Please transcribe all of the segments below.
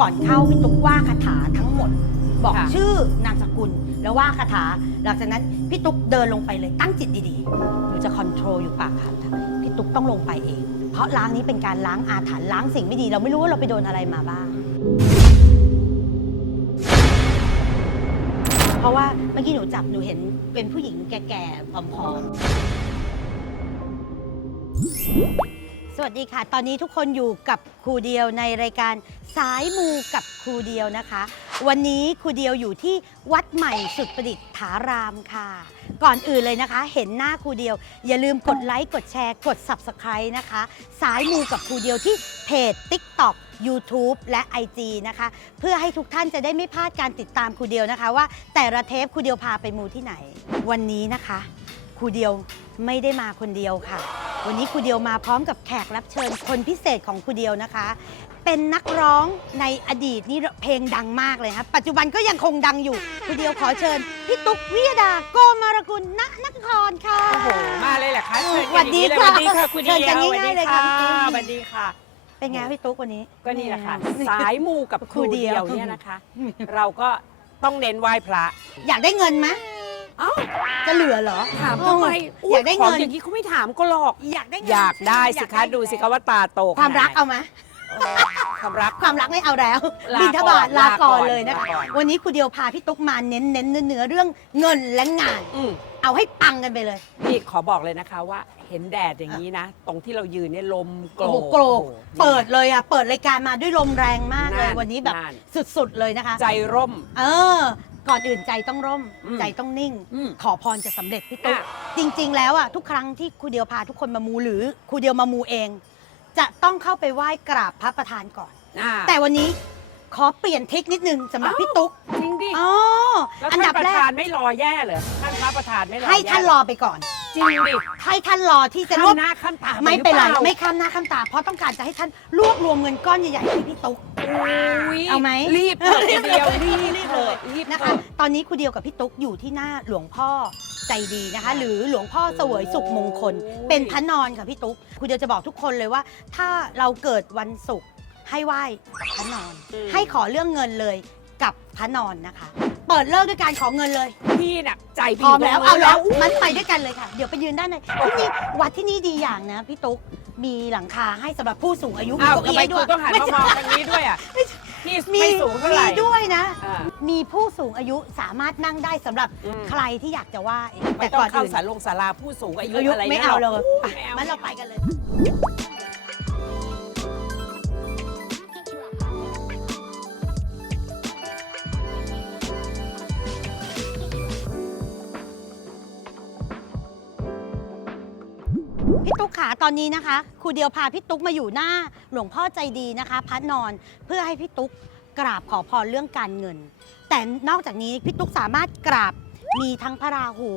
ก่อนเข้าพี่ตุ๊กว่าคาถาทั้งหมด บอกค่ะ ชื่อนามสกุลแล้วว่าคาถา หลังจากนั้นพี่ตุ๊กเดินลงไปเลยตั้งจิตดีๆหนูจะคอนโทรลอยู่ปากคำพี่ตุ๊กต้องลงไปเอง เพราะล้างนี้เป็นการล้างอาถรรพ์ล้างสิ่งไม่ดี เราไม่รู้ว่าเราไปโดนอะไรมาบ้าง เพราะว่าเมื่อกี้หนูจับหนูเห็นเป็นผู้หญิงแก่ๆผอมๆ สวัสดีค่ะ ตอนนี้ทุกคนอยู่กับครูเดียวในรายการสายมูกับครูเดียวนะคะ วันนี้ครูเดียวอยู่ที่วัดใหม่สุดประดิษฐารามค่ะ ก่อนอื่นเลยนะคะ เห็นหน้าครูเดียว อย่าลืมกดไลค์กดแชร์กด Subscribe นะคะ สายมูกับครูเดียวที่เพจ TikTok YouTube และ IG นะคะ เพื่อให้ทุกท่านจะได้ไม่พลาดการติดตามครูเดียวนะคะ ว่าแต่ละเทปครูเดียวพาไปมูที่ไหน วันนี้นะคะครูเดียวไม่ได้มาคนเดียวค่ะ วันนี้ครูเดียวมาพร้อมกับแขกรับเชิญคนพิเศษของครูเดียวนะคะ เป็นนักร้องในอดีตนี่เพลงดังมากเลยครับปัจจุบันก็ยังคงดังอยู่ครูเดียวขอเชิญพี่ตุ๊กวิยดาโกมารกุลณนครค่ะ โอ้โห มาเลยเหรอคะเชิญสวัสดีกันอย่างนี้เลยค่ะสวัสดีค่ะคุณเดียวเชิญกันง่ายๆเลยค่ะสวัสดีค่ะ เป็นไงพี่ตุ๊กวันนี้ ก็นี่แหละค่ะ สายมูกับครูเดียวเนี่ยนะคะ เราก็ต้องเน้นไหว้พระ อยากได้เงินไหม เอ้าจะเหลือเหรอถามทำไมอยากได้ขอเงิงนอย่างนี้เขาไม่ถามก็หรอก อยากได้เงินอยากได้สิอยาคะกดูสิคะว่าตาโตความรักขนเอาดไหนไหมเออความรัก ความรักไม่เอาแล้วลาบินทบาทก่อนลาก่อนลาก่อนเลยนะคะลาก่อน วันนี้ครูเดียวพาพี่ตุ๊กมาเน้นเน้นเนื้อๆเรื่องเงินและงาน อืมเอาให้ปังกันไปเลย นี่ขอบอกเลยนะคะว่าเห็นแดดอย่างนี้นะ ตรงที่เรายืนเนี่ยลมโกรโอ้กโหโกรกโอ้โหเปิดเลยอะ เปิดรายการมาด้วยลมแรงมากเลย นั่นวันนี้แบบนั่น สุดๆเลยนะคะ ใจร่ม เออ ก่อนอื่นใจต้องร่มอืมใจต้องนิ่ง อืมขอพรจะสำเร็จพี่ตุ๊กอะ จริง ๆ แล้วอะทุกครั้งที่ครูเดียวพาทุกคนมามูหรือครูเดียวมามูเอง จะต้องเข้าไปไหว้กราบพระประธานก่อน อ่าแต่วันนี้ขอเปลี่ยนทริคนิดนึงสำหรับอ้าวพี่ตุ๊กจริงดิอ๋อแล้วอันท่าดันบประแรธากนไม่รอแย่เหรอท่านพระประธานไม่รอให้ท่านแย่รอไปก่อน จริงดิให้ท่านรอที่จะรวข้าบ มหน้าข้ามตาไม่เป็นไร หอล่าไม่ข้ามหน้าข้ามตา เพราะต้องการจะให้ท่านรวบรวมเงินก้อนใหญ่ๆให้พี่ตุ๊กอุ๊ยเอาไหม รีบเถอะทีเดียวรีบรีบเถเลอะยรีบนะเถคะอะตอนนี้ครูเดียวกับพี่ตุ๊กอยู่ที่หน้าหลวงพ่อใจดีนะคะ หรือหลวงพ่อเสวยสุขมงคลเป็นพระนอนค่ะพี่ตุ๊กครูเดียวจะบอกทุกคนเลยว่า ถ้าเราเกิดวันศุกร์ให้ไหว้พระนอน ให้ขอเรื่องเงินเลยกับพระนอนนะคะ เปิดเลิกด้วยการขอเงินเลย พี่น่ะใจพพี่ร้อมแล้วตรเอางแล้วอุ๊ยมันไปด้วยกันเลยค่ะ เดี๋ยวไปยืนด้านในที่นี่วัดที่นี่ดีอย่างนะพี่ตุ๊ก มีหลังคาให้สำหรับผู้สูงอายุอ้าวเก้ทำไมด้คุวณยต้องหันมามองทางนี้ด้วยอะพี่มีไม่สูงเท่าไหร่มีด้วยนะ อ่ามีผู้สูงอายุสามารถนั่งได้สำหรับอืม ใครที่อยากจะไหว่าไม่ต้องเข้าสารลงศาลาผู้สูงอายุอายุอะไรไม่นะเอาเลยหรกไปไม่เอามันเราไปกันเลยพี่ ตุ๊กขาตอนนี้นะคะครูเดียวพาพี่ตุ๊กมาอยู่หน้าหลวงพ่อใจดีนะคะพระนอนเพื่อให้พี่ตุ๊กกราบขอพรเรื่องการเงิน แต่นอกจากนี้พี่ตุ๊กสามารถกราบมีทั้งพระราหู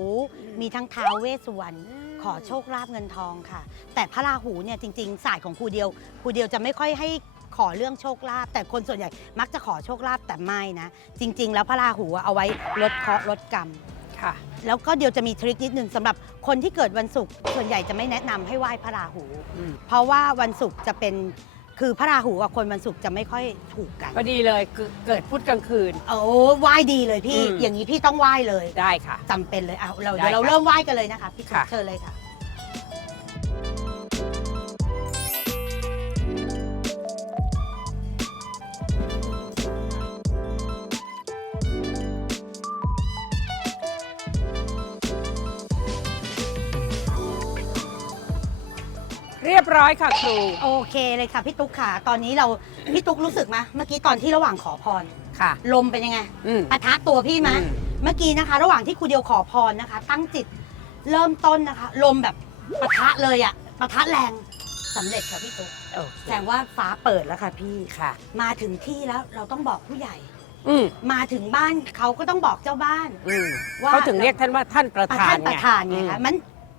มีทั้งท้าวเวสสุวรรณขอโชคลาภเงินทองค่ะ แต่พระราหูเนี่ยจริงๆศาสตร์ของครูเดียวครูเดียวจะไม่ค่อยให้ขอเรื่องโชคลาภแต่คนส่วนใหญ่มักจะขอโชคลาภแต่ไม่นะ จริง ๆ แล้วพระราหูเอาไว้ลดเคราะห์ลดกรรม ค่ะ แล้วก็เดียวจะมีทริคนิดนึงสำหรับคนที่เกิดวันศุกร์ส่วนใหญ่จะไม่แนะนำให้ไหว้พระราหู อืม เพราะว่าวันศุกร์จะเป็นคือพระราหูกับคนวันศุกร์จะไม่ค่อยถูกกันพอดีเลยคือเกิดพุธกลางคืน โอ้ไหว้ดีเลยพี่อืม อย่างนี้พี่ต้องไหว้เลยได้ค่ะ จำเป็นเลยเอาเราได้เดี๋ยวเราค่ะเริ่มไหว้กันเลยนะคะพี่ค่ะ เชิญเลยค่ะ รียบร้อยค่ะครู โอเคเลยค่ะพี่ตุ๊กค่ะ ตอนนี้เราพี่ตุ๊กรู้สึกไหมเมื่อกี้ตอนที่ระหว่างขอพร ค่ะ ลมเป็นยังไงอืม ปะทะตัวพี่ไหมอืม เมื่อกี้นะคะ ระหว่างที่ครูเดียวขอพรนะคะ ตั้งจิตเริ่มต้นนะคะ ลมแบบปะทะเลยอะปะทะแรงสำเร็จค่ะพี่ตุ๊กโอเคแสดงว่าฟ้าเปิดแล้วค่ะพี่ ค่ะ มาถึงที่แล้วเราต้องบอกผู้ใหญ่ อืมมาถึงบ้านเขาก็ต้องบอกเจ้าบ้าน อืมว่า เขาถึงเรียกท่านว่าท่านประอะธานท่านประธานไงอืมคะมัน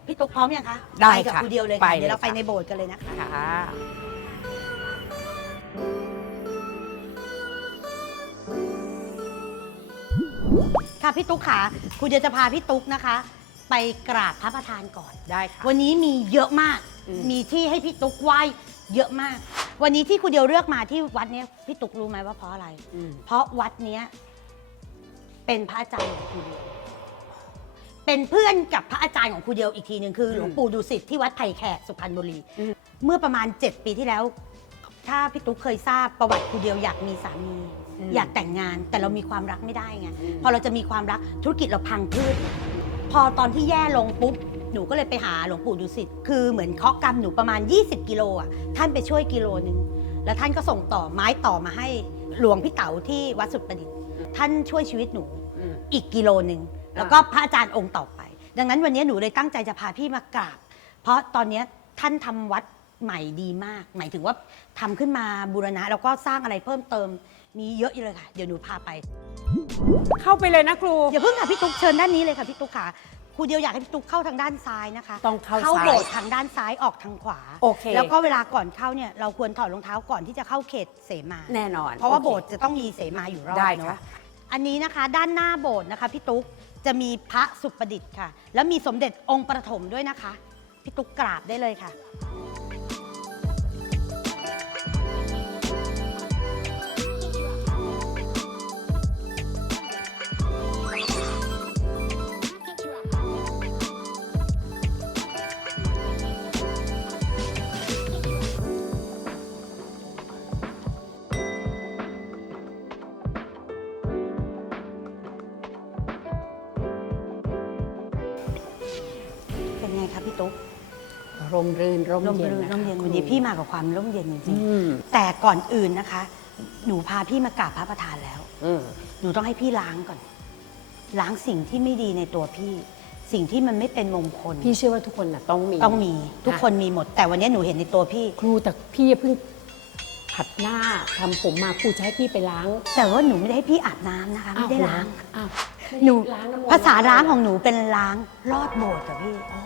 พี่ตุ๊กพร้อมยังคะได้ไปกับค่ะครูเดียวเลยไปค่ะเลยเดี๋ยวเราไปค่ะ ในโบสถ์กันเลยนะคะ ค่ะ ค่ะพี่ตุ๊กค่ะครูเดียวจะพาพี่ตุ๊กนะคะ ไปกราบพระประธานก่อน ได้ค่ะ วันนี้มีเยอะมาก อืม มีที่ให้พี่ตุ๊กไหว้เยอะมาก วันนี้ที่ครูเดียวเลือกมาที่วัดเนี้ยพี่ตุกรู้ไหมว่าเพราะอะไร อืมเพราะวัดเนี้ยเป็นพระอาจารย์ของครูเดียว เป็นเพื่อนกับพระอาจารย์ของครูเดียวอีกทีหนึ่งคือหลวงปู่ดุสิตที่วัดไผ่แขกสุพรรณบุรีอืมเมื่อประมาณ 7 ปีที่แล้ว ถ้าพี่ตุ๊กเคยทราบประวัติครูเดียวอยากมีสามี อยากแต่งงานแต่เรามีความรักไม่ได้ไงพอเราจะมีความรักธุรกิจเราพังพืชพอตอนที่แย่ลงปุ๊บหนูก็เลยไปหาหลวงปู่ดุสิตคือเหมือนเคาะกรรมหนูประมาณ 20 กิโลอะท่านไปช่วยกิโลนึงแล้วท่านก็ส่งต่อไม้ต่อมาให้หลวงพี่เต๋าที่วัดสุดประดิษฐ์ ท่านช่วยชีวิตหนูอืมอีกกิโลหนึ่ง แล้วก็พระอาจารย์องค์ต่อไป ดังนั้นวันนี้หนูเลยตั้งใจจะพาพี่มากราบ เพราะตอนนี้ท่านทำวัดใหม่ดีมาก หมายถึงว่าทำขึ้นมาบูรณะ แล้วก็สร้างอะไรเพิ่มเติม มีเยอะเลยค่ะ เดี๋ยวหนูพาไป เข้าไปเลยนะครูอย่าเพิ่งค่ะพี่ตุ๊กเชิญด้านนี้เลยค่ะพี่ตุ๊กค่ะครูเดียวอยากให้พี่ตุ๊กเข้าทางด้านซ้ายนะคะ ต้องเข้าเข้าซ้ายโบสถ์ทางด้านซ้ายออกทางขวาโอเคแล้วก็เวลาก่อนเข้าเนี่ยเราควรถอดรองเท้าก่อนที่จะเข้าเขตเสมาแน่นอน เพราะว่าโอคโบสถ์จะต้องมีเสมาอยู่รอบได้เนค่ะอะอันนี้นะคะด้านหน้าโบสถ์นะคะพี่ตุ๊ก จะมีพระสุประดิษฐ์ค่ะ แล้วมีสมเด็จองค์ประถมด้วยนะคะ พี่ตุ๊กกราบได้เลยค่ะ ร่มรื่นร่มร่มเย็นรื่นนะคะร่มเย็นวันนี้พี่มากับความร่มเย็นจริอืงมๆแต่ก่อนอื่นนะคะ หนูพาพี่มากราบพระประธานแล้ว อืมหนูต้องให้พี่ล้างก่อน ล้างสิ่งที่ไม่ดีในตัวพี่ สิ่งที่มันไม่เป็นมงคลพี่เชื่อว่าทุกคนน่ะต้องมี ต้องมีทุกคนมีหมด แต่วันนี้หนูเห็นในตัวพี่ ครูแต่พี่เพิ่งผัดหน้าทำผมมาครูจะให้พี่ไปล้างแต่ว่าหนูไม่ได้ให้พี่อาบน้ำนะคะไม่ได้ล้าง อ้าวหนู ล้างน้ำมนต์ภาษาล้างของหนูเป็นล้างลอดโบสถ์กับพี่ อ๋อ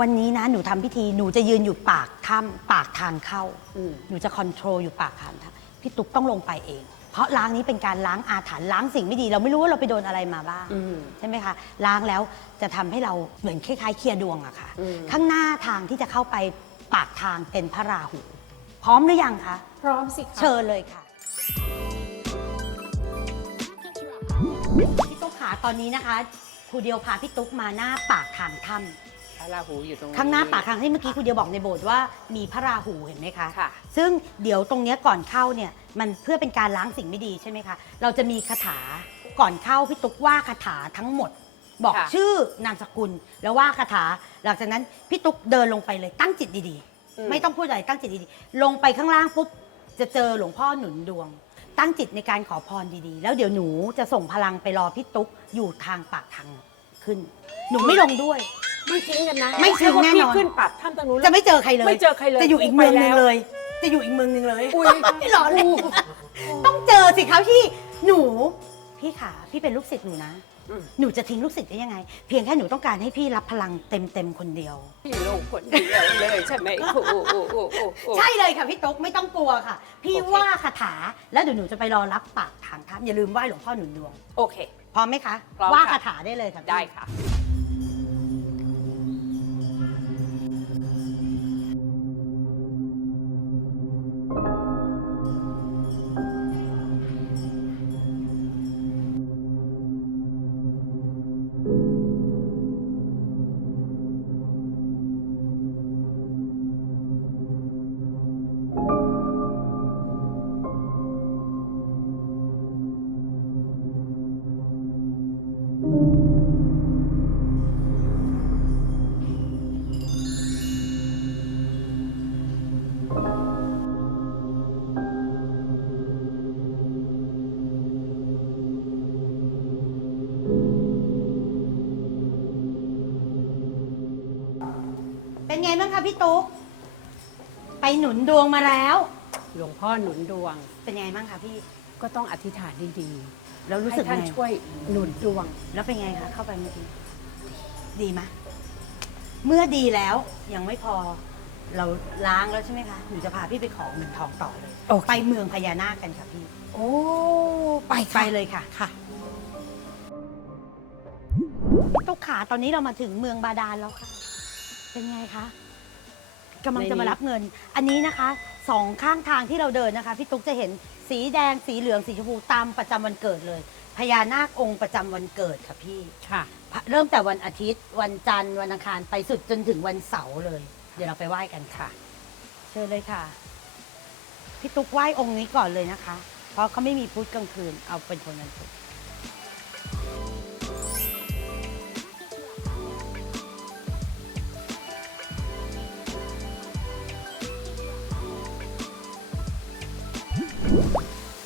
วันนี้นะหนูทำพิธีหนูจะยืนอยู่ปากถ้ำปากทางเข้าอืมหนูจะคอนโทรลอยู่ปากทางถ้ำพี่ตุ๊กต้องลงไปเอง เพราะล้างนี้เป็นการล้างอาถรรพ์ล้างสิ่งไม่ดี เราไม่รู้ว่าเราไปโดนอะไรมาบ้างอืมใช่ไหมคะล้างแล้วจะทำให้เราเหมือนคล้ายๆเคลียร์ดวงอะค่ะอืมข้างหน้าทางที่จะเข้าไปปากทางเป็นพระราหู พร้อมหรือยังคะพร้อมสิคะเชิญเลยค่ะพี่ตุ๊กขาตอนนี้นะคะครูเดียวพาพี่ตุ๊กมาหน้าปากทางถ้ำพ ระราหูอยู่ตรงข้างหน้าปากทางที่เมื่อกี้ครูเดียวบอกในโบสถ์ว่ามีพระราหูเห็นไหมคะ ค่ะ ซึ่งเดี๋ยวตรงเนี้ยก่อนเข้าเนี่ยมันเพื่อเป็นการล้างสิ่งไม่ดีใช่ไหมคะ เราจะมีคาถาก่อนเข้าพี่ตุ๊กว่าคาถาทั้งหมด บอกค่ะ ชื่อนามสกุล แล้วว่าคาถา หลังจากนั้นพี่ตุ๊กเดินลงไปเลยตั้งจิตดีๆ ไม่ต้องพูดอะไรตั้งจิตดีๆ ลงไปข้างล่างปุ๊บจะเจอหลวงพ่อหนุนดวง ตั้งจิตในการขอพรดีๆ แล้วเดี๋ยวหนูจะส่งพลังไปรอพี่ตุ๊กอยู่ทางปากทางขึ้น หนูไม่ลงด้วย ไม่ทิ้งกันนะไม่ทิ้งใช่ว่าแน่นอน พี่ขึ้นปัดท่านตรงนู้นจะไม่เจอใครเลย ไม่เจอใครเลยจะอยู่อีกเมืองหนึงไปแล้วเลย จะอยู่อีกเมืองหนึงเลยอุ้ยไม่หลอนเลยต้องเจอสิคะพี่หนู พี่ขาพี่เป็นลูกศิษย์หนูนะ อืมหนูจะทิ้งลูกศิษย์ได้ยังไง เพียงแค่หนูต้องการให้พี่รับพลังเต็มเต็มๆคนเดียว พี่ลงคนเดียวเลยใช่ไหมครูโอ้โอ้โอ้โอ้โอ้ใช่เลยค่ะพี่ตุ๊กไม่ต้องกลัวค่ะ พี่โอเค ว่าคาถาแล้วเดี๋ยวหนูจะไปรอรับปากทางท่านอย่าลืมไหว้หลวงพ่อหนุนดวงโอเค พร้อมไหมคะพร้อมว่าค่ะคาถาได้เลยค่ะพี่ ได้ค่ะ ไงบ้างคะพี่ตุ๊ก ไปหนุนดวงมาแล้ว หลวงพ่อหนุนดวงเป็นไงบ้างคะพี่ ก็ต้องอธิษฐานดีแล้วๆรู้ให้สึกท่านไง ช่วยหนุนดวง แล้วเป็นไงคะเข้าไปเมื่อกี้ ดีไหมเมื่อดีแล้วยังไม่พอ เราล้างแล้วใช่ไหมคะ หนูจะพาพี่ไปขอเงินทองต่อเลย โอเค ไปเมืองพญานาคกันค่ะพี่ โอ้ไปไปเลยค่ะ ค่ะ ตุ๊กขาตอนนี้เรามาถึงเมืองบาดาลแล้วค่ะ เป็นไงคะ กำลังจะมารับเงิน อันนี้นะคะสองข้างทางที่เราเดินนะคะพี่ตุ๊กจะเห็นสีแดงสีเหลืองสีชมพูตามประจำวันเกิดเลย พญานาคองค์ประจำวันเกิดค่ะพี่ ค่ะ เริ่มแต่วันอาทิตย์ วันจันทร์วันอังคารไปสุดจนถึงวันเสาร์เลย เดี๋ยวเราไปไหว้กันค่ะ เชิญเลยค่ะพี่ตุ๊กไหว้องค์นี้ก่อนเลยนะคะ เพราะเขาไม่มีพุธกลางคืนเอาเป็นคนวันพุธ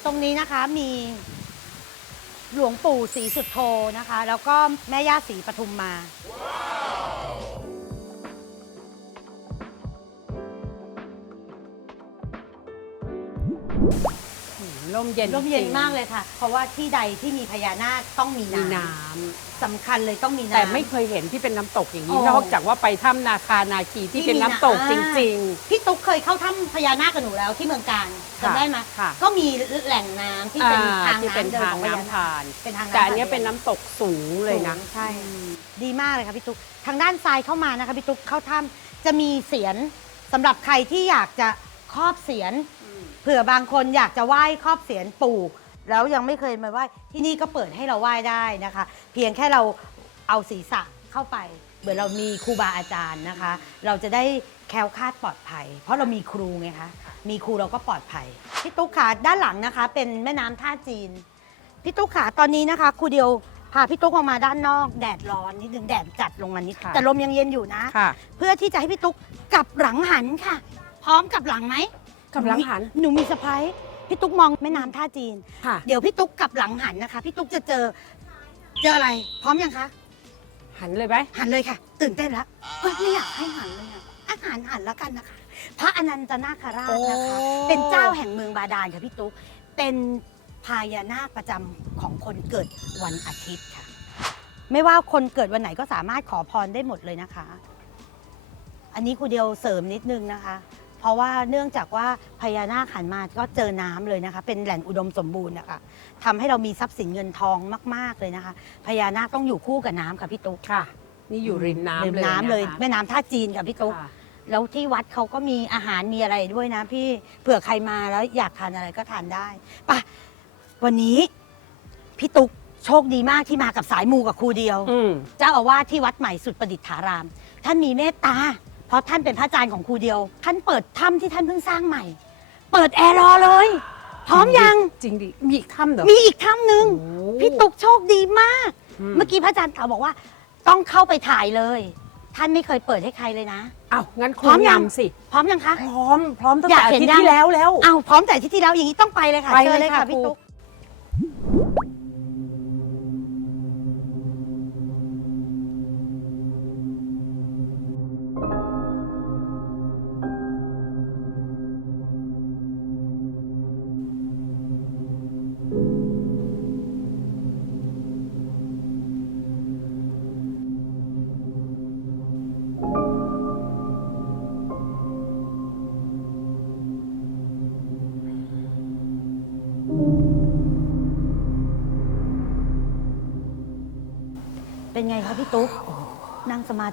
ตรงนี้นะคะมีหลวงปู่ศรีสุดโทนะคะ แล้วก็แม่ย่าศรีปทุมมา ร่มเย็นร่มเย็นจริงๆมากเลยค่ะ เพราะว่าที่ใดที่มีพญานาคต้องมีมีน้น้ำำสำคัญเลยต้องมีน้ำ แต่ไม่เคยเห็นที่เป็นน้ำตกอย่างนี้ โอ้นอกจากว่าไปถ้ำนาคานาคีที่ที่เป็นมีน้ำตกน้ำจริง พี่ตุ๊กเคยเข้าถ้ำพญานาคกับหนูแล้วที่เมืองการค่ะ จำได้ไหมค่ะก็มีแหล่งน้ำๆที่เป็นอ่าทางที่เป็นน้ำเดินทางของพญาน้ำนาคผ่าน เป็นทางำแต่อันเนี้ยผ่าเป็นน้ำตกสูงเลยนะ ใช่ ดีมากเลยค่ะพี่ตุ๊กทางด้านซ้ายเข้ามานะคะพี่ตุ๊กเข้าถ้ำจะมีเสียนสำหรับใครที่อยากจะครอบเสียน เผื่อบางคนอยากจะไหว้ครอบเสียนปู่แล้วยังไม่เคยมาไหว้ที่นี่ก็เปิดให้เราไหว้ได้นะคะ เพียงแค่เราเอาศีรษะเข้าไปเหมือนเรามีครูบาอาจารย์นะคะ เราจะได้แคล้วคลาดปลอดภัย เพราะเรามีครูไงคะมีครูเราก็ปลอดภัยพี่ตุ๊กขาด้านหลังนะคะ เป็นแม่น้ำท่าจีนพี่ตุ๊กขาตอนนี้นะคะครูเดียวพาพี่ตุ๊กออกมาด้านนอก แดดร้อนนิดนึงแดดจัดลงมานิดค่ะแต่ลมยังเย็นอยู่นะค่ะเพื่อที่จะให้พี่ตุ๊กกลับหลังหันค่ะ พร้อมกับหลังไหม กำลังหัน หนูมีสะพ้ายพี่ตุ๊กมองแม่น้ำท่าจีน ค่ะ เดี๋ยวพี่ตุ๊กกลับหลังหันนะคะ พี่ตุ๊กจะเจอ เจออะไร พร้อมยังคะ หันเลยไหมหันเลยค่ะ ตื่นเต้นแล้วเฮ้ยไม่อยากให้หันเลยอะอาหารหันแล้วกันนะคะ พระอนันตนาคราชนะคะ เป็นเจ้าแห่งเมืองบาดาลค่ะพี่ตุ๊ก เป็นพญานาคประจำของคนเกิดวันอาทิตย์ค่ะ ไม่ว่าคนเกิดวันไหนก็สามารถขอพรได้หมดเลยนะคะ อันนี้ครูเดียวเสริมนิดนึงนะคะ เพราะว่าเนื่องจากว่าพญานาคหันมาก็เจอน้ำเลยนะคะ เป็นแหล่งอุดมสมบูรณ์นะคะทำให้เรามีทรัพย์สินเงินทองมาก ๆเลยนะคะ พญานาคต้องอยู่คู่กับน้ำค่ะพี่ตุ๊กค่ะ นี่อยู่ริมน้ำริมเลยน้ำเลยนะคะแม่น้ำท่าจีนค่ะพี่ตุ๊กค่ะแล้วที่วัดเขาก็มีอาหารมีอะไรด้วยนะ พี่เผื่อใครมาแล้วอยากทานอะไรก็ทานได้ไปะวันนี้พี่ตุ๊กโชคดีมากที่มากับสายมูกับครูเดียวอืมเจ้าอาวาสที่วัดใหม่สุดประดิษฐาราม ท่านมีเมตตา เพราะท่านเป็นพระอาจารย์ของครูเดียว ท่านเปิดถ้ำที่ท่านเพิ่งสร้างใหม่ เปิดแอร์รอเลย พร้อมยัง จริงดิ มีอีกถ้ำเหรอ มีอีกถ้ำหนึ่งโอ้พี่ตุ๊กโชคดีมาก อืม เมื่อกี้พระอาจารย์เก่าบอกว่า ต้องเข้าไปถ่ายเลย ท่านไม่เคยเปิดให้ใครเลยนะ อ้าวงั้นคพร้รูอมยัง นำสิ พร้อมยังคะ พร้อม พร้อมตั้งอยาแต่กอาเห็นทิตย์ยัง ที่แล้วแล้ว อ้าวพร้อมแต่ที่ที่แล้วอย่างนี้ต้องไปเลยค่ะไปเชิญเลเลยยค่ะค่ะพี่ครู ตุ๊ก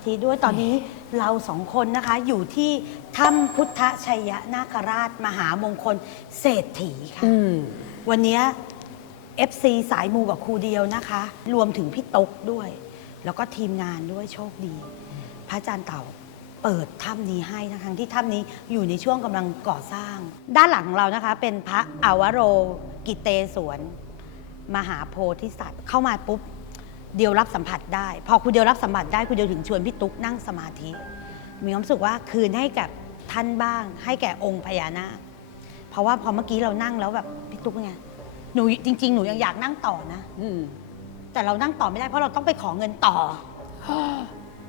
ธิด้วยตอนนี้เราสองคนนะคะอยู่ที่ถ้ำพุทธชัยยนาคราชมหามงคลเศรษฐีค่ะอืม วันนี้ FC สายมูกับครูเดียวนะคะ รวมถึงพี่ตุ๊กด้วย แล้วก็ทีมงานด้วยโชคดี พระอาจารย์เต่าเปิดถ้ำนี้ให้นะคะที่ถ้ำนี้อยู่ในช่วงกำลังก่อสร้าง ด้านหลังของเรานะคะ เป็นพระอาวโรกิเตสวน มหาโพธิสัตว์เข้ามาปุ๊บ เดียวรับสัมผัสได้ พอคุณเดียวรับสัมผัสได้คุณเดียวถึงชวนพี่ตุ๊กนั่งสมาธิ มีความรู้สึกว่าคืนให้กับท่านบ้าง ให้แก่องค์พญานาคเพราะว่าพอเมื่อกี้เรานั่งแล้วแบบพี่ตุ๊กไงหนูจริง ๆ หนูยังอยากนั่งต่อนะ อืมแต่เรานั่งต่อไม่ได้เพราะเราต้องไปขอเงินต่อ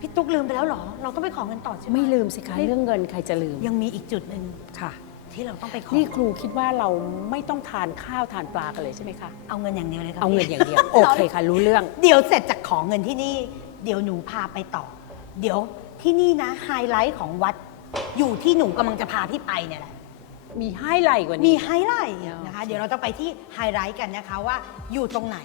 พี่ตุ๊กลืมไปแล้วเหรอ เราต้องไปขอเงินต่อใช่ไหมไม่ลืมสิคะไม่เรื่องเงินใครจะลืมยังมีอีกจุดหนึ่งค่ะ ที่เราต้องไปขอนี่ครูคิดว่าเราไม่ต้องทานข้าวทานปลากันเลยใช่ไหมคะเอาเงินอย่างเดียวเลยค่ะเอาเงินพี่อย่างเดียวโอเคค่ะรู้เรื่อง เดี๋ยวเสร็จจากขอเงินที่นี่ เดี๋ยวหนูพาไปต่อ เดี๋ยวที่นี่นะไฮไลท์ของวัด อยู่ที่หนูกำลังจะพาพี่ไปเนี่ยแหละ มีให้ไลท์กว่ามีนี้ไฮไลท์นะคะ เดี๋ยวเราจะไปที่ไฮไลท์กันนะคะว่าอยู่ตรงไหน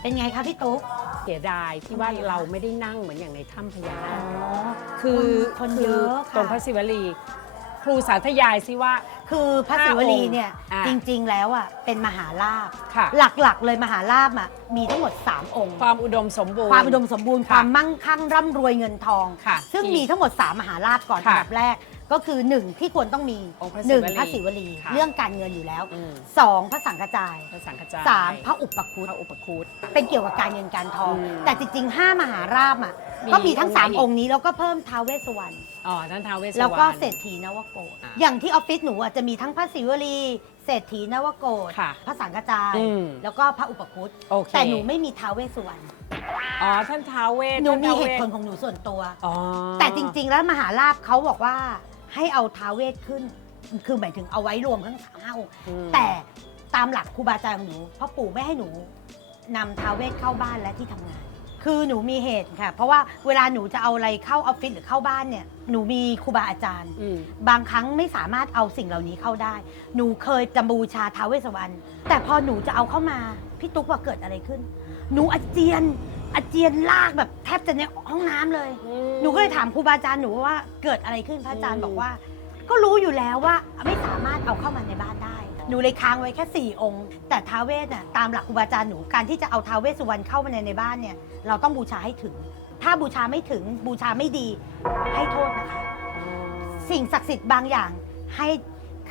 เป็นไงคะพี่ตุ๊ก เสียดายที่ว่าทำไมอะเราไม่ได้นั่งเหมือนอย่างในถ้ำพญาอ๋นาอคคือคนเยอะค่ะ ตรงพระศิวลี ครูสาธยายสิว่า คือพระศิวลีเนี่ยอ่าจริงๆแล้วอะเป็นมหาลาภค่ะ หลักๆ เลยมหาลาภอะมีทั้งหมด 3 องค์ ความอุดมสมบูรณ์ ความอุดมสมบูรณ์ค่ะความมั่งคั่งร่ำรวยเงินทอง ค่ะซึ่งที่มีทั้งหมด 3 มหาลาภก่อนค่ะอันดับแรก ก็คือ 1 ที่ควรต้องมีองค์พระหนึ่งศิวลีพระศิวลี ค่ะเรื่องการเงินอยู่แล้ว อืม 2 พระสังฆจายพระสังฆจายสามพระอุปคุตพระอุปคุต เป็นเกี่ยวกับการเงินการทอง อืมแต่จริงๆ 5 มหาราภอะมี ก็มีทั้งองค์ไหนอีก3องค์นี้แล้วก็เพิ่มท้าวเวสสวรรณอ๋อท่านท้าวเวสสวรรณ แล้วก็เศรษฐีนวโกฏอ่าอย่างที่ออฟฟิศหนูอะจะมีทั้งพระศิวลี เศรษฐีนวโกฏค่ะพระสังฆจาย อืม แล้วก็พระอุปคุตโอเคแต่หนูไม่มีท้าวเวสสุวรรณอ๋อท่านท้าวเวสหนูมีท่าเหท้าววสตุผลของหนูส่วนตัว อ๋อแต่จริง ๆ แล้วมหาลาภเขาบอกว่าให้เอาท้าวเวสขึ้น คือหมายถึงเอาไว้รวมทั้งสามห้าองค์ อืมแต่ตามหลักครูบาอาจารย์ของหนูพ่อปู่ไม่ให้หนูนำท้าวเวสเข้าบ้านและที่ทำงาน คือหนูมีเหตุค่ะ เพราะว่าเวลาหนูจะเอาอะไรเข้าออฟฟิศหรือเข้าบ้านเนี่ยหนูมีครูบาอาจารย์ อืม บางครั้งไม่สามารถเอาสิ่งเหล่านี้เข้าได้ หนูเคยจะบูชาท้าวเวสสวรรณแต่พอหนูจะเอาเข้ามา พี่ตุ๊กว่าเกิดอะไรขึ้น หนูอาเจียน อาเจียนลากแบบแทบจะในห้องน้ำเลย หนูก็เลยถามครูบาอาจารย์หนูว่าเกิดอะไรขึ้นพระอาจารย์อืมบอกว่า ก็รู้อยู่แล้วว่าไม่สามารถเอาเข้ามาในบ้านได้ หนูเลยค้างไว้แค่ 4 องค์ แต่ท้าวเวสน่ะตามหลักครูบาอาจารย์หนูการที่จะเอาท้าวเวสสุวรรณเข้ามาในในบ้านเนี่ยเราต้องบูชาให้ถึง ถ้าบูชาไม่ถึงบูชาไม่ดีให้โทษนะคะ สิ่งศักดิ์สิทธิ์บางอย่างให้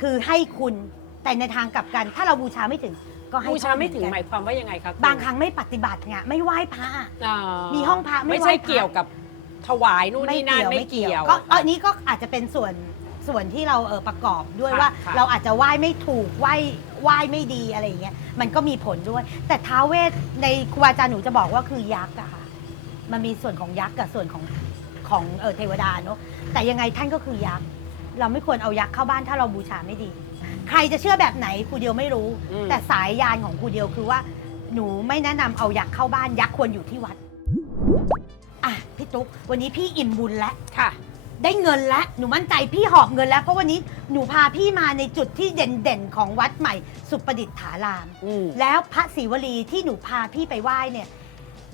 คือให้คุณแต่ในทางกลับกัน ถ้าเราบูชาไม่ถึงก็ให้บูชาไม่ถึงโทษหเหมายอนกันความว่ายังไงคะบางครั้งไม่ปฏิบัติไงไม่ไหว้พระอ่ามีห้องพระไม่ไม่ไหว้ใช่พระเกี่ยวกับถวายนู่นนี่นั่นไม่เกี่ยว ก็อันนี้ก็อาจจะเป็นส่วน ส่วนที่เราเออประกอบด้วยค่ะว่า ค่ะ เราอาจจะไหว้ไม่ถูกไหว้ไหว้ไม่ดีอะไรอย่างเงี้ยมันก็มีผลด้วย แต่ท้าวเวสในครูบาอาจารย์หนูจะบอกว่าคือยักษ์อะค่ะมันมีส่วนของยักษ์กับส่วนของของเออเทวดาเนอะแต่ยังไงท่านก็คือยักษ์เราไม่ควรเอายักษ์เข้าบ้านถ้าเราบูชาไม่ดี ใครจะเชื่อแบบไหนครูเดียวไม่รู้ อืม แต่สายยานของครูเดียวคือว่า หนูไม่แนะนำเอายักษ์เข้าบ้านยักษ์ควรอยู่ที่วัดอะพี่ตุ๊กวันนี้พี่อิ่มบุญแล้ว ค่ะ ได้เงินแล้วหนูมั่นใจพี่หอบเงินแล้ว เพราะวันนี้หนูพาพี่มาในจุดที่เด่นๆของวัดใหม่ สุประดิษฐาราม อืม แล้วพระศิวลีที่หนูพาพี่ไปไหว้เนี่ย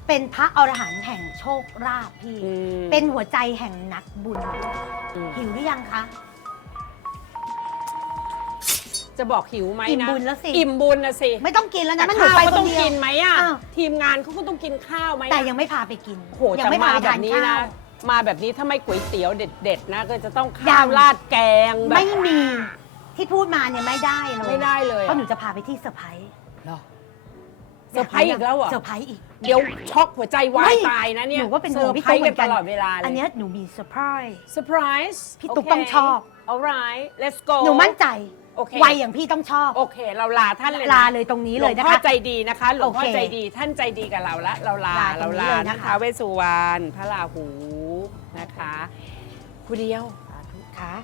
เป็นพระอรหันต์แห่งโชคราภพี่อืมเป็นหัวใจแห่งนักบุญ อืม หิวหรือยังคะ จะบอกหิวไหมอิ่มนะบุญแล้วสิ อิ่มบุญนะสิไม่ต้องกินแล้วแต่นะมันหนูข้าวไปก็คต้นองเดียว กินไหมอะอ้าว ทีมงานเขาก็ต้องกินข้าวไหมอะ แต่ยังไม่พาไปกินโอ้โหยัแต่ไม่มาพาไปแบทานบนี้ข้านะว มาแบบนี้ถ้าไม่ก๋วยเตี๋ยวเด็ด ๆ นะ ก็จะต้องยัข้าวงราดแกงแบบ ไม่มีที่พูดมาเนี่ยไม่ได้เลยไม่ได้เลยเพราะหนูจะพาไปที่เซอร์ไพรส์เหรอเซอร์ไพรส์อีกแล้วเหรอเซอร์ไพรส์อีกเดี๋ยวช็อกหัวใจวาไม่ยตายนะเนี่ยหนูก็เป็นเซห่อวงร์พี่ไพรตุ๊กส์เหมืกัอนนกัตนลอดเวลาเลยอันเนี้ยหนูมีเซอร์ไพรส์ เซอร์ไพรส์พี่ตุ๊กต้องชอบ alright let's go หนูมั่นใจโอเค วัยอย่างพี่ต้องชอบ โอเค เราลาท่านเลยนะลาเลยตรงนี้เลยหนะวงพ่อคะใจดีนะคะหลวงพ่อโอเคใจดีท่านใจดีกับเราละเราลาลาตรเรางนี้ลาเลยนะคะท้าวเวสสุวรรณพระราหู นะคะคุณเดียวค่ะ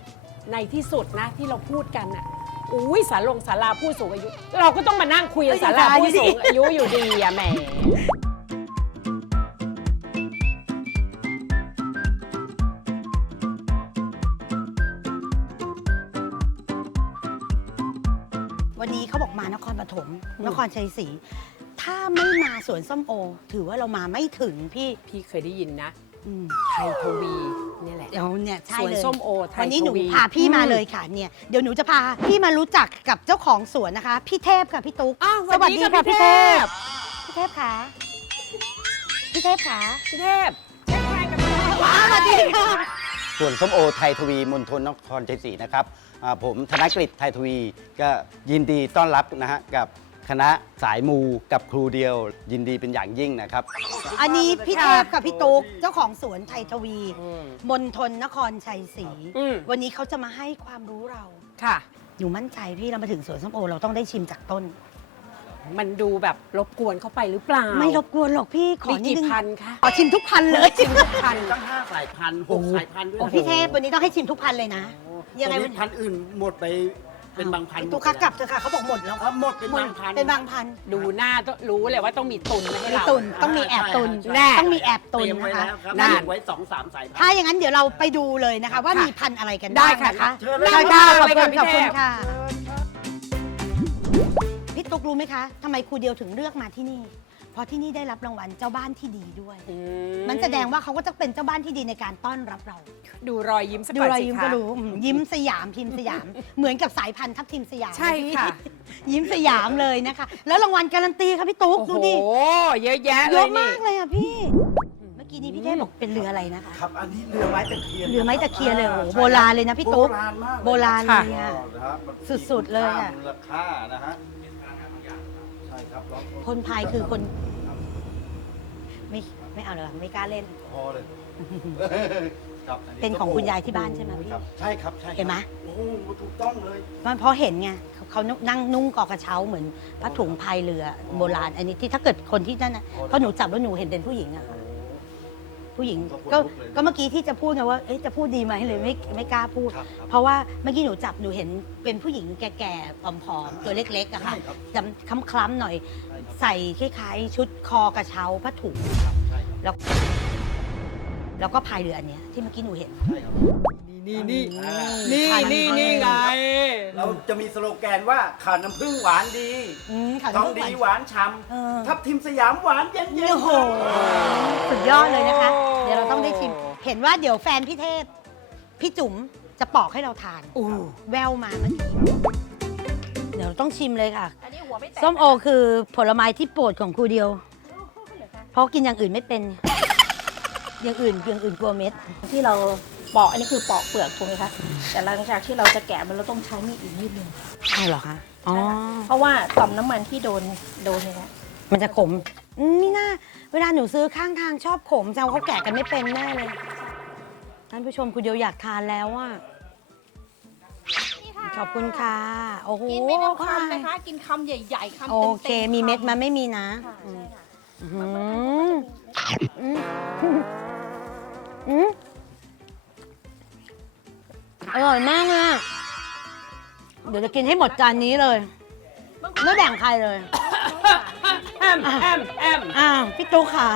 ในที่สุดนะที่เราพูดกันอะอุ้ยสาลงสาราผู้สูงอายุ เราก็ต้องมานั่งคุยกับสาราผู้สูงอายุอยู่ดีอะแหมวันนี้เขาบอกมานครปฐมนครชัยศรีถ้าไม่มาสวนส้มโอ ถือว่าเรามาไม่ถึงพี่พี่เคยได้ยินนะอืม ไทยทวีเนี่ยแหละ เดี๋ยวเนี่ยใช่สวนเลยส้มโอไทยวันนี้หนูทวีพาพี่มาเลยค่ะเนี่ยเดี๋ยวหนูจะพาพี่มารู้จักกับเจ้าของสวนนะคะ พี่เทพค่ะพี่ตุ๊กอ้าวสวัสดีค่ะพี่พี่เทเทพพพี่เทพค่ะพี่เทพค่ะพี่เทพเช็คไลน์กันมาว้าวสวัสดีค่ะส่วนส้มโอไทยทวีมณฑลนครชัยศรีนะครับอ่าผมธนกฤษไทยทวีก็ยินดีต้อนรับนะฮะกับ คณะสายมูกับครูเดียว ยินดีเป็นอย่างยิ่งนะครับ อันนี้พี่เทพกับพี่ตุ๊กเจ้าของสวนไทยทวีอืมมณฑลนครชัยศรีอืม วันนี้เขาจะมาให้ความรู้เรา ค่ะ หนูมั่นใจพี่เรามาถึงสวนส้มโอเราต้องได้ชิมจากต้น มันดูแบบรบกวนเข้าไปหรือเปล่าไม่รบกวนหรอกพี่ขอมีนิดกี่นึงพันคะขอชิมทุกพันเลยชิมทุกพัน ตั้งห้าสายพันธุ์หกสายพันธุ์ด้วยโอ้พี่เทพวันนี้ต้องให้ชิมทุกพันเลยนะ ยังไงตอนวันนี้พันธุ์อื่นหมดไป เป็นบางพันธุ์ตุ๊กกลับเถอะค่ะเขาบอกหมดแล้วครับหมดเป็นบางพันธุ์เป็นบางพันดูหน้าต้องรู้เลยว่าต้องมีตุนให้มีเรา ตุนต้องมีแอบตุนใช่แน่ ต้องมีแอบเตตุนรียมไว้นะคะ แล้วครับนั่นเตรียมไว้สองสามสายพันถ้าธุ์อย่างนั้นเดี๋ยวเราไปดูเลยนะคะ ว่ามีพันธุ์อะไรกันได้บ้างค่ะนะคะเชิญเลยได้ค่ะค่ะขอบเลยคุค่ะณพี่ขอบคุณเทพค่ะพี่ตุ๊กรู้ไหมคะทำไมครูเดียวถึงเลือกมาที่นี่ เพเพราะที่นี่ได้รับรางวัลเจ้าบ้านที่ดีด้วย อืมันแสดงว่าเขาก็จะเป็นเจ้าบ้านที่ดีในการต้อนรับเรา ดูรอยยิ้มสักดูก่อนรอยสิยิ้มคะก็รู้อืมยิ้มสยามพิมพ์สยาม เหมือนกับสายพันธุ์ทับทิมสยามใช่ค่ะ ยิ้มสยามเลยนะคะ แล้วรางวัลการันตีค่ะพี่ตุ๊กโอ้โหดูดิเยอะแยะเยเลยอะนี่ มากเลยอะพี่ เมื่อกี้นี้พี่เทพบอกเป็นเรืออะไรนะคะ ครับ อันนี้เรือไม้ตะเคียนเรือไม้ตะเคียนเลยโอ้โหใช่โบราณเลยนะพี่ตุ๊กโบราณมากเลยโบราณค่ะเลยอะนะครับมันสุดๆเลยอะมูลค่านะฮะใช่ ครับลองคนพายคือคน ไม่ไม่เอาเลยไม่กล้าเล่น พอเลยครับอัเป็นของคุณยายที่บ้านใช่ไหมพี่ครับใช่ครับใช่ครับเห็นไหมโอ้โหถูกต้องเลยมันเพราะเห็นไงเขาเขานั่งนุ่งกอกระเช้าเหมือนผ้าถุงพายเรือโบราณ อันนี้ที่ถ้าเกิดคนที่นั่นนะเพราะหนูจับแล้วหนูเห็นเป็นผู้หญิงอะค่ะ ผู้หญิงก็ก็เมื่อกี้ที่จะพูดไงว่าเอ๊ะจะพูดดีไหมเลยไม่ไม่กล้าพูด ครับครับเพราะว่าเมื่อกี้หนูจับหนูเห็นเป็นผู้หญิงแก่ๆผอมๆตัวเล็กๆอะค่ะใช่ครับจำคล้ำๆหน่อย ใช่ครับ ใส่คล้ายๆชุดคอกระเช้าผ้าถุงครับใช่ครับแล้วแล้วก็พายเรืออันเนี้ยที่เมื่อกี้หนูเห็น ใช่ครับนี่ นี่อ่านี่ทานนี่ทานนี่ไง เราจะมีสโลแกนว่าขาน้ำผึ้งหวานดีอืมค่ะทองทุกดีวันหวานฉ่เออำทับทิมสยามหวานเย็นๆโอ้โหสุดยอดเลยนะคะโอ้เดี๋ยวเราต้องได้ชิม เห็นว่าเดี๋ยวแฟนพี่เทพ พี่จุ๋มจะปอกให้เราทาน อู้แววมาเมื่อกี้เดี๋ยวต้องชิมเลยค่ะ อันนี้หัวไม่แตกส้มโอคือผลไม้ที่โปรดของครูเดียว เพราะกินอย่างอื่นไม่เป็น อย่างอื่นอย่างอื่นกลัวเม็ด ที่เรา ปอกอันนี้คือปอกเปลือกถูกไหมคะแต่หลังจากที่เราจะแกะมันเราต้องใช้มีดอีกนิดนึงใช่เหรอคะอ๋อเพราะว่าต่อมน้ำมันที่โดนโดนเนี่ยนะมันจะขมอืมนี่น่าเวลาหนูซื้อข้างทางชอบขมแซวเขาแกะกันไม่เป็นแน่เลยท่านผู้ชมคุณเดียวอยากทานแล้วอะขอบคุณค่ะโอ้โหกินไม่ต้องคำนะคะ กินคำใหญ่ๆคำโอเต็มๆเค มีเม็ดมาไม่มีนะค่ะอืมใช่ค่ะอื้อหืออืมอืม อร่อยมากเลยอะเดี๋ยวจะกินให้หมดจานนี้เลย ไม่แบ่งใครเลย แอมแอมแอมอ้าวพี่ตุ๊กขา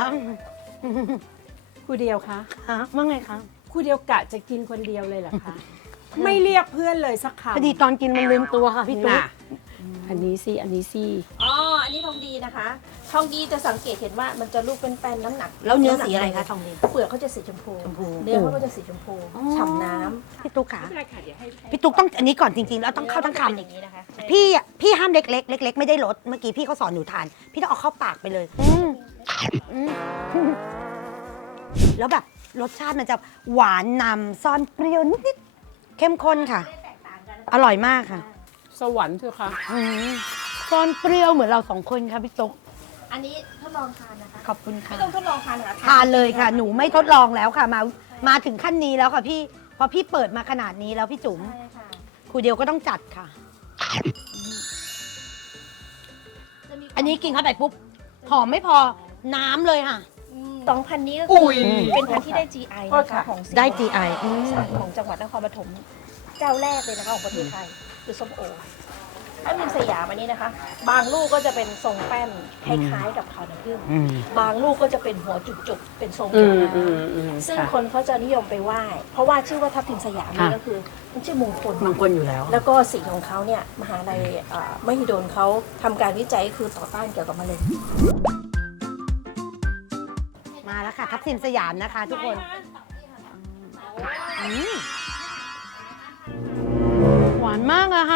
ครูเดียวคะฮะว่าไงคะครูเดียวกะจะกินคนเดียวเลยเหรอคะ ไม่เรียกเพื่อนเลยสักคำพอดีตอนกินมันลืมตัวค่ะพี่ตุ๊กน่ะอันนี้สิอันนี้สิอ๋อ อันนี้ทองดีนะคะทองดีจะสังเกตเห็นว่ามันจะลูกเป็นแป้นน้ำหนักแล้วเนื้อำหกสีอะไรคะทองดี เปลือกเขาจะสีชมพู ชมพู เนื้อเขาก็จะสีชมพูอ๋อฉ่ำน้ำพี่ตุ๊กขาไม่เป็นไรค่ะเดี๋ยวให้พี่ตุ๊กต้องอันนี้ก่อนจริงๆ แล้วต้องเข้าทั้งคำนื้อมันจะเป็นอย่างนี้นะคะพี่อะพี่ห้ามเล็กๆ เล็ก ๆ ไม่ได้ลด เมื่อกี้พี่เขาสอนหนูทาน พี่ต้องเอาเข้าปากไปเลย อืมอืมแล้วแบบรสชาติมันจะหวานนำซ่อนเปรี้ยวนิดๆ เข้มข้นค่ะ อร่อยมากค่ะสวรรค์เถอะค่ะ อืมซ่อนเปรี้ยวเหมือนเราสองคนค่ะพี่ตุ๊ก อันนี้ทดลองทานนะคะ ขอบคุณค่ะไม่ต้องทดลองทานค่ะทานเลยค่ะ หนูไม่ทดลองแล้วค่ะ มามาถึงขั้นนี้แล้วค่ะพี่พอพี่เปิดมาขนาดนี้แล้วพี่จุ๋ม ใช่ค่ะ ครูเดียวก็ต้องจัดค่ะ จะมีอันนี้กินเข้าไปปุ๊บ หอมไม่พอ น้ำเลยค่ะ สองพันนี้ก็อุ้คือยเป็นพันธุ์ที่ได้ GI โทษนะคะค่ะของสิงห์ได้ GI อืม ของจังหวัดนครปฐมเจ้าแรกเลยนะคะของประเทศไทยคือส้มโอ ถ้าเป็นสยามอันนี้นะคะ บางลูกก็จะเป็นทรงแป้นคล้ายๆกับขาวน้ำผึ้งบางลูกก็จะเป็นหัวจุกๆเป็นทรงอืจุกมนะอืมอืมซึ่งค่ะ คนเขาจะนิยมไปไหว้เพราะว่าชื่อว่าทับทิมสยามนี่ค่ะ ก็คือมันชื่อมงคล บางคนอยู่แล้ว แล้วก็สีของเขาเนี่ยมหาลัยเอ่อมหิดลเขาทำการวิจัยคือต่อต้านเกี่ยวกับมะเร็ง มาแล้วค่ะทับทิมสยามนะคะ ทุกคนอืมหวานมากอะค่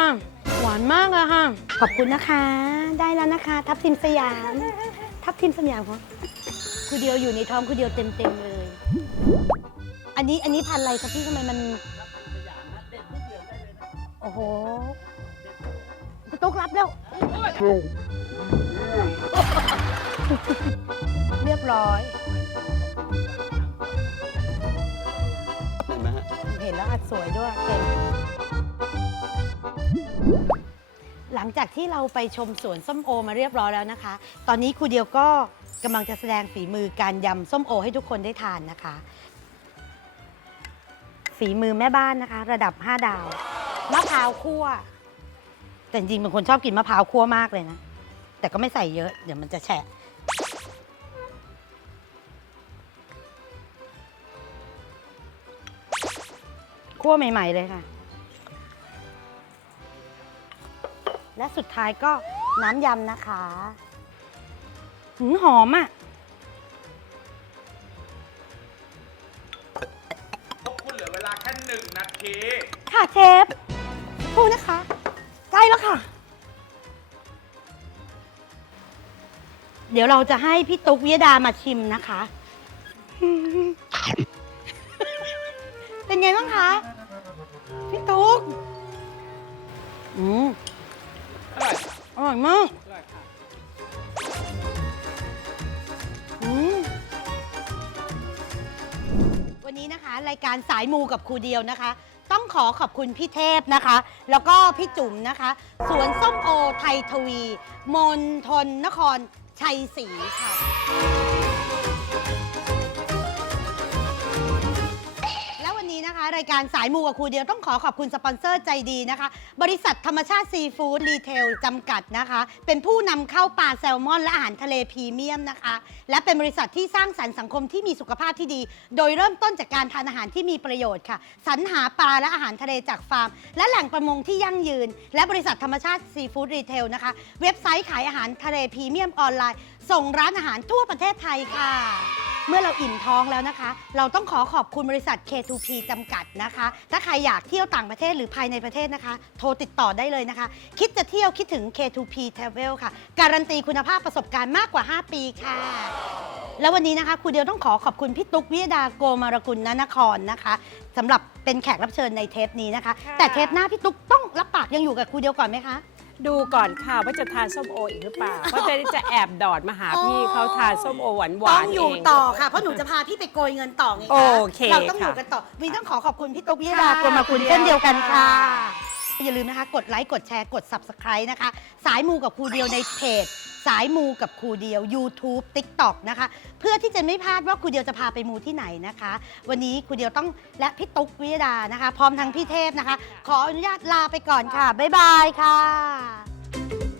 ะหวานมากอะค่ะ ขอบคุณนะคะ ได้แล้วนะคะ ทับทิมสยาม ทับทิมสยามของคุณเดียวอยู่ในท้องคุณเดียวเต็มๆเลย อันนี้อันนี้พันธุ์อะไรคะพี่ทำไมมัน โอ้โหพี่ตุ๊กรับแล้ว เรียบร้อย เห็นไหมฮะเห็นแล้วอัดสวยด้วยเก่ง หลังจากที่เราไปชมสวนส้มโอมาเรียบร้อยแล้วนะคะ ตอนนี้ครูเดียวก็กำลังจะแสดงฝีมือการยำส้มโอให้ทุกคนได้ทานนะคะ ฝีมือแม่บ้านนะคะ ระดับ 5 ดาวมะพร้าวคั่ว แต่จริงๆเป็นคนชอบกินมะพร้าวคั่วมากเลยนะ แต่ก็ไม่ใส่เยอะ เดี๋ยวมันจะแฉะ คั่วใหม่ ๆ เลยค่ะ และสุดท้ายก็น้ำยำนะคะหืมหอมอะ พวกคุณเหลือเวลาแค่หนึ่งนาที ค่ะเชฟพูดนะคะ ใกล้แล้วค่ะ เดี๋ยวเราจะให้พี่ตุ๊กวิยดามาชิมนะคะ เป็นไงบ้างคะ พี่ตุ๊กอืมอร่ อร่อยมากอร่อยค่ะอืม วันนี้นะคะ รายการสายมูกับครูเดียวนะคะ ต้องขอขอบคุณพี่เทพนะคะ แล้วก็พี่จุ๋มนะคะ สวนส้มโอไทยทวีมณฑลนครชัยศรีค่ะ รายการสายมูกับครูเดียวต้องขอขอบคุณสปอนเซอร์ใจดีนะคะ บริษัทธรรมชาติซีฟู้ดรีเทลจำกัดนะคะ เป็นผู้นำเข้าปลาแซลมอน และอาหารทะเลพรีเมียมนะคะ และเป็นบริษัทที่สร้างสรรค์สังคมที่มีสุขภาพที่ดี โดยเริ่มต้นจากการทานอาหารที่มีประโยชน์ค่ะสรรหาปลาและอาหารทะเลจากฟาร์ม และแหล่งประมงที่ยั่งยืน และบริษัทธรรมชาติซีฟู้ดรีเทลนะคะ เว็บไซต์ขายอาหารทะเลพรีเมียมออนไลน์ ส่งร้านอาหารทั่วประเทศไทยค่ะ เมื่อเราอิ่มท้องแล้วนะคะ เราต้องขอขอบคุณบริษัท K2P จำกัดนะคะ ถ้าใครอยากเที่ยวต่างประเทศหรือภายในประเทศนะคะ โทรติดต่อได้เลยนะคะ คิดจะเที่ยวคิดถึง K2P Travel ค่ะ การันตีคุณภาพประสบการณ์มากกว่า 5 ปีค่ะ แล้ววันนี้นะคะครูเดียวต้องขอขอบคุณพี่ตุ๊กวิยดาโกมารกุลนนครนะคะสำหรับเป็นแขกรับเชิญในเทปนี้นะคะค่ะแต่เทปหน้าพี่ตุ๊กต้องรับปากยังอยู่กับครูเดียวก่อนไหมคะ ดูก่อนค่ะว่าจะทานส้มโออีกหรือเปล่า เพราะจะจะแอบดอดมาหาพี่เขาทานส้มโอหวานหวานต้องอยู่เงต่อค่ะ เพราะหนูจะพาพี่ไปโกยเงินต่อไงคะโอเคเราต้องอยู่ค่ะ กันต่อวินต้องขอขอบคุณพี่ตุ๊กวิยดาค่ะกรมคุณเดียวเช่นเดียวกันค่ะค่ะ อย่าลืมนะคะ กดไลค์กดแชร์กด Subscribe นะคะ สายมูกับครูเดียวในเพจ สายมูกับครูเดียว YouTube TikTok นะคะ เพื่อที่จะไม่พลาดว่าครูเดียวจะพาไปมูที่ไหนนะคะ วันนี้ครูเดียวต้องและพี่ตุ๊กวิยดานะคะ พร้อมทั้งพี่เทพนะคะ ขออนุญาตลาไปก่อนค่ะ บ๊ายบายค่ะ